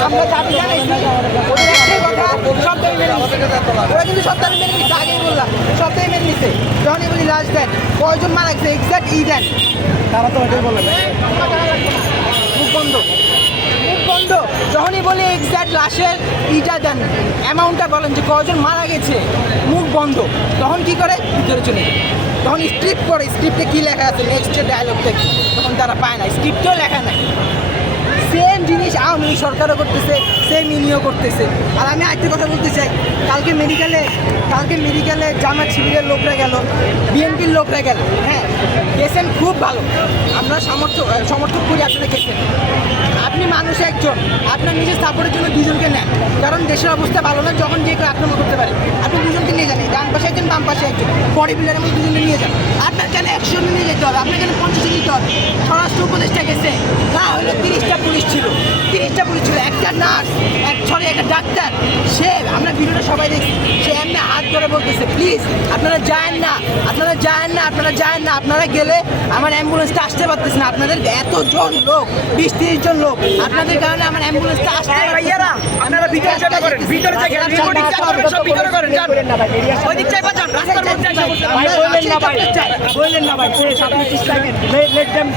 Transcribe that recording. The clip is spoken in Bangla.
আমরা ওরা কিন্তু নিচ্ছে আগেই বললাম মেনে যখনই বলি কয়জন মারা গেছে এক্সাক্ট ই মুখ বন্ধ মুখ বন্ধ যখনই বলি এক্সাক্ট লাশের ইটা অ্যামাউন্টটা বলেন যে কয়জন মারা গেছে মুখ বন্ধ তখন কি করে ভিতরে চলে তখন স্ক্রিপ্ট করে স্ক্রিপ্টে কী লেখা আছে নেক্সট ডায়লগ থেকে তখন তারা পায় না স্ক্রিপ্টেও লেখা নাই। সেম জিনিস আওয়ামী লীগ সরকারও করতেছে সেম ইনিও করতেছে। আর আমি আরেকটা কথা বলতে চাই, কালকে মেডিকেলে কালকে মেডিকেলে জামাত শিবিরের লোকরা গেল, বিএনপির লোকরা গেল হ্যাঁ? গেছেন খুব ভালো। আমরা সামর্থ্য সমর্থক করি আপনারা গেছেন। আপনি মানুষ একজন, আপনার নিজের সাপোর্টের জন্য দুজনকে নেন। কারণ দেশের অবস্থা ভালো না যখন যে কেউ আক্রমণ করতে পারে। আপনি দুজনকে নিয়ে যান ডান পাশে একজন, বাম পাশে একজন। বডি বিল্ডারের মধ্যে দুজনে নিয়ে যান। আপনার একটা নার্স এক ছড়ে একটা ডাক্তার। সে আমরা ভিডিওটা সবাই দেখছি সে এমনি হাত ধরে বলতেছে প্লিজ আপনারা যায়েন না আপনারা যায়েন না আপনারা যায়েন না আপনারা গেলে আমার অ্যাম্বুলেন্সটা আসতে পারতেছে না। আপনাদের এতজন লোক বিশ তিরিশ জন লোক আপনাদের কারণে আমার অ্যাম্বুলেন্সটা আসতে না। আপনারা ভিতরে করেন ভিতরে সব ভিতরে করেন যান। ওই দিক যান রাস্তার মধ্যে বললেন না ভাই। বললেন না ভাই আপনি second